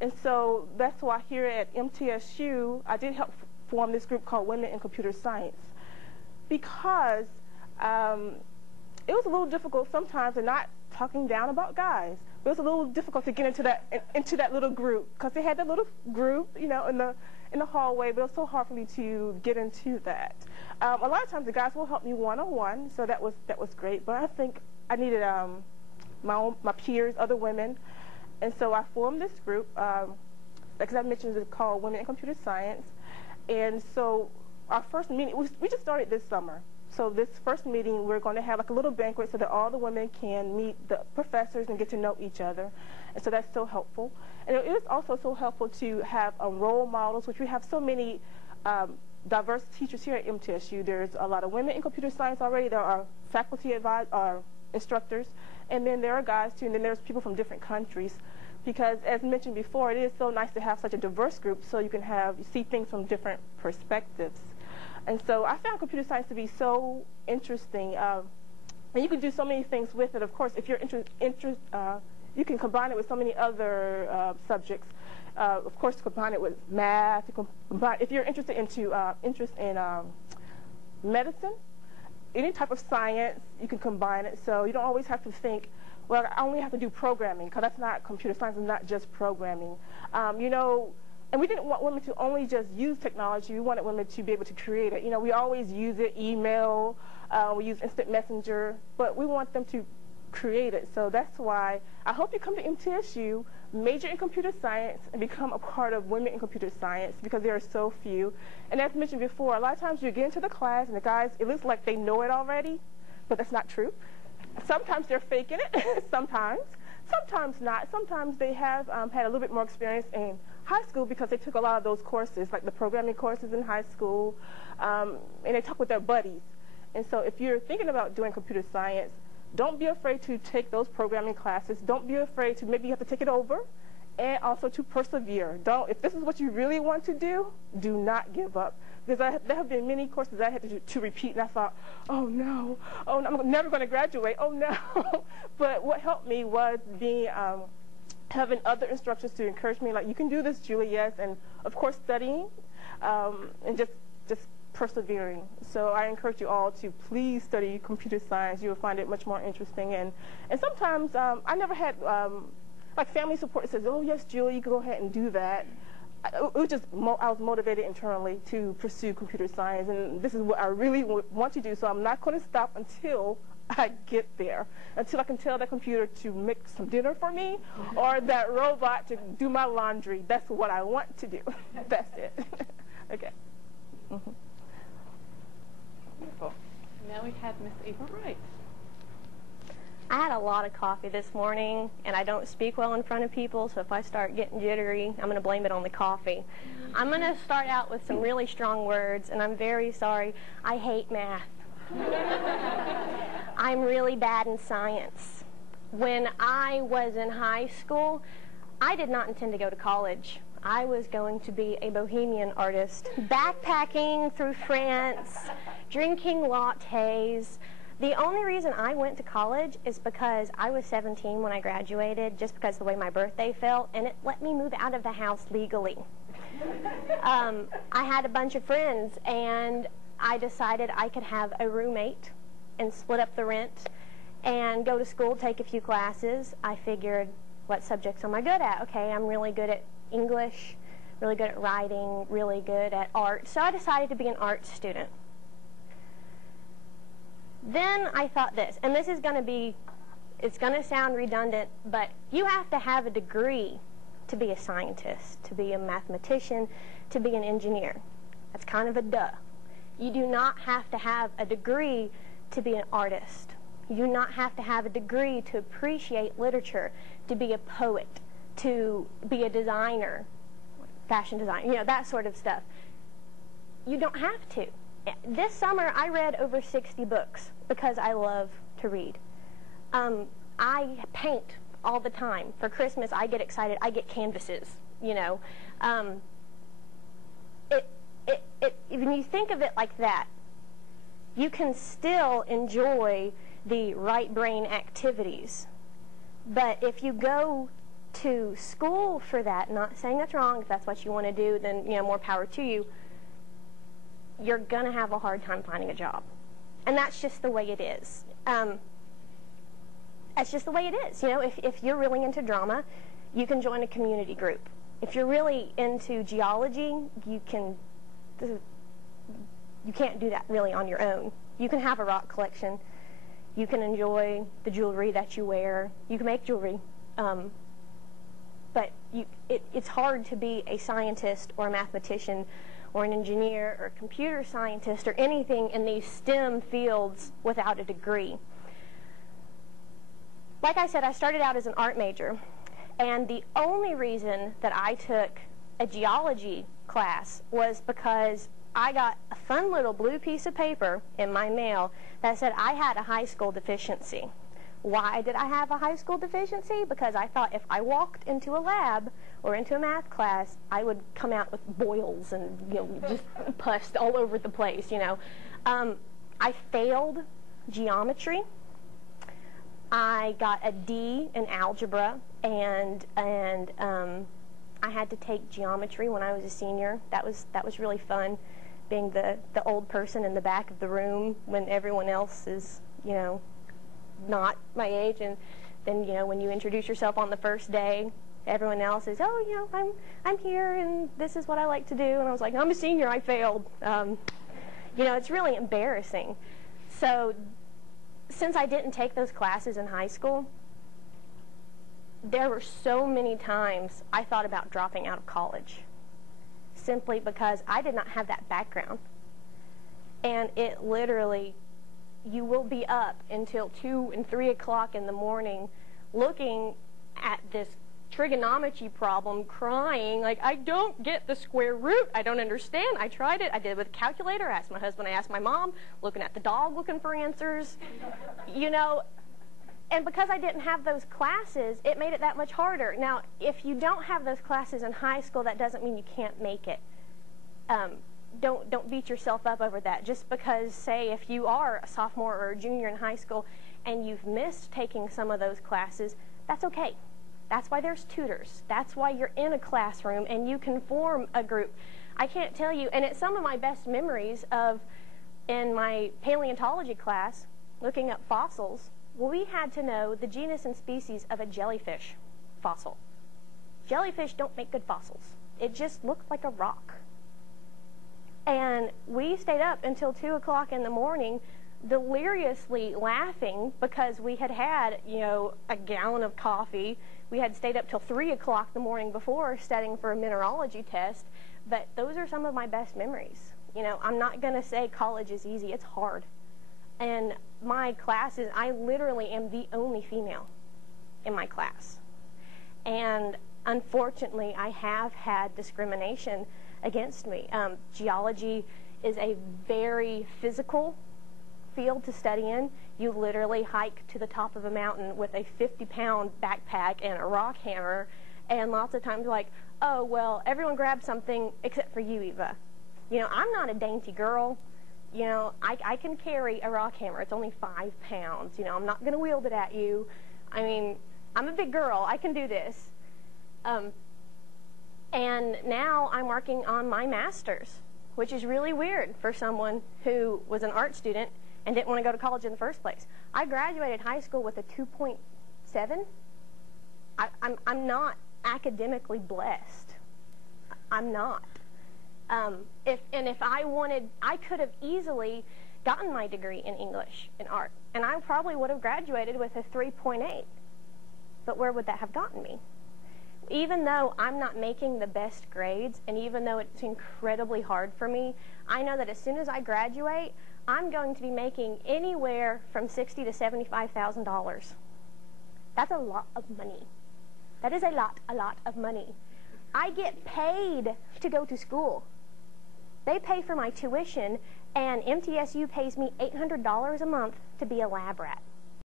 And so that's why here at MTSU, I did help form this group called Women in Computer Science, because it was a little difficult sometimes, and not talking down about guys, but it was a little difficult to get into that little group, because they had that little group, you know, in the hallway, but it was so hard for me to get into that. A lot of times the guys will help me one-on-one, so that was great. But I think I needed my peers, other women, and so I formed this group. Like I mentioned, it's called Women in Computer Science, and so our first meeting, we just started this summer. So this first meeting, we're going to have like a little banquet so that all the women can meet the professors and get to know each other. And so that's so helpful. And it is also so helpful to have role models, which we have so many diverse teachers here at MTSU. There's a lot of women in computer science already. There are faculty instructors, and then there are guys too, and then there's people from different countries. Because as mentioned before, it is so nice to have such a diverse group so you can see things from different perspectives. And so I found computer science to be so interesting, and you can do so many things with it. Of course, if you're you can combine it with so many other subjects. Of course, combine it with math. You can combine, if you're interested in medicine, any type of science, you can combine it. So you don't always have to think, well, I only have to do programming, because that's not computer science. It's not just programming. You know. And we didn't want women to only just use technology. We wanted women to be able to create it. You know, we always use it, email, we use instant messenger, but we want them to create it. So that's why I hope you come to MTSU, major in computer science, and become a part of Women in Computer Science, because there are so few. And as mentioned before, a lot of times you get into the class and the guys, it looks like they know it already, but that's not true. Sometimes they're faking it, sometimes not. Sometimes they have had a little bit more experience in high school because they took a lot of those courses, like the programming courses in high school, and they talk with their buddies. And so if you're thinking about doing computer science, don't be afraid to take those programming classes. Don't be afraid to, maybe you have to take it over, and also to persevere. If this is what you really want to do not give up. Because there have been many courses I had to repeat, and I thought, oh no, I'm never going to graduate, oh no. But what helped me was having other instructors to encourage me, like, you can do this, Julie, yes, and of course studying, and just persevering. So I encourage you all to please study computer science. You will find it much more interesting. And sometimes I never had like family support that says, oh yes, Julie, you can go ahead and do that. I was motivated internally to pursue computer science, and this is what I really want to do, so I'm not going to stop until I get there, until I can tell that computer to make some dinner for me, or that robot to do my laundry. That's what I want to do. That's it. Okay. Mm-hmm. Wonderful. Now we have Miss Eva Wright. I had a lot of coffee this morning, and I don't speak well in front of people, so if I start getting jittery, I'm going to blame it on the coffee. I'm going to start out with some really strong words, and I'm very sorry. I hate math. I'm really bad in science. When I was in high school, I did not intend to go to college. I was going to be a bohemian artist, backpacking through France, drinking lattes. The only reason I went to college is because I was 17 when I graduated, just because of the way my birthday fell, and it let me move out of the house legally. I had a bunch of friends, and I decided I could have a roommate and split up the rent and go to school, take a few classes. I figured, what subjects am I good at? Okay, I'm really good at English, really good at writing, really good at art. So I decided to be an art student. Then I thought this, and this is going to be, it's going to sound redundant, but you have to have a degree to be a scientist, to be a mathematician, to be an engineer. That's kind of a duh. You do not have to have a degree to be an artist. You do not have to have a degree to appreciate literature, to be a poet, to be a designer, fashion design, you know, that sort of stuff. You don't have to. This summer, I read over 60 books because I love to read. I paint all the time. For Christmas, I get excited. I get canvases, you know. When you think of it like that, you can still enjoy the right brain activities. But if you go to school for that. Not saying that's wrong. If that's what you want to do, then more power to you. You're going to have a hard time finding a job. And that's just the way it is. That's just the way it is. If you're really into drama, you can join a community group. If you're really into geology, you can't do that really on your own. You can have a rock collection. You can enjoy the jewelry that you wear. You can make jewelry. But it's hard to be a scientist or a mathematician or an engineer or a computer scientist or anything in these STEM fields without a degree. Like I said, I started out as an art major, and the only reason that I took a geology class was because I got a fun little blue piece of paper in my mail that said I had a high school deficiency. Why did I have a high school deficiency? Because I thought if I walked into a lab or into a math class, I would come out with boils and just pus all over the place. I failed geometry. I got a D in algebra, and I had to take geometry when I was a senior. That was really fun, being the old person in the back of the room when everyone else is not my age. And then when you introduce yourself on the first day, everyone else is, oh, I'm here and this is what I like to do. And I was like, I'm a senior, I failed. It's really embarrassing. So since I didn't take those classes in high school, there were so many times I thought about dropping out of college simply because I did not have that background. And it literally, you will be up until 2 and 3 o'clock in the morning looking at this trigonometry problem, crying, like, I don't get the square root. I don't understand. I tried it. I did it with a calculator. I asked my husband. I asked my mom, looking at the dog, looking for answers. And because I didn't have those classes, it made it that much harder. Now, if you don't have those classes in high school, that doesn't mean you can't make it. Don't beat yourself up over that. Just because, say, if you are a sophomore or a junior in high school and you've missed taking some of those classes, that's okay. That's why there's tutors. That's why you're in a classroom and you can form a group. I can't tell you, and it's some of my best memories of in my paleontology class, looking up fossils. Well, we had to know the genus and species of a jellyfish fossil. Jellyfish don't make good fossils. It just looked like a rock. And we stayed up until 2 o'clock in the morning deliriously laughing because we had a gallon of coffee. We had stayed up till 3 o'clock the morning before studying for a mineralogy test. But those are some of my best memories. I'm not going to say college is easy. It's hard. And my classes, I literally am the only female in my class. And unfortunately, I have had discrimination against me. Geology is a very physical field to study in. You literally hike to the top of a mountain with a 50-pound backpack and a rock hammer, and lots of times like, oh, well, everyone grab something except for you, Eva. I'm not a dainty girl. I can carry a rock hammer. It's only 5 pounds. I'm not going to wield it at you. I mean, I'm a big girl. I can do this. And now I'm working on my master's, which is really weird for someone who was an art student and didn't want to go to college in the first place. I graduated high school with a 2.7. I'm not academically blessed. I'm not. If I wanted, I could have easily gotten my degree in English and art, and I probably would have graduated with a 3.8. But where would that have gotten me? Even though I'm not making the best grades, and even though it's incredibly hard for me, I know that as soon as I graduate, I'm going to be making anywhere from $60,000 to $75,000. That's a lot of money. That is a lot of money. I get paid to go to school. They pay for my tuition, and MTSU pays me $800 a month to be a lab rat.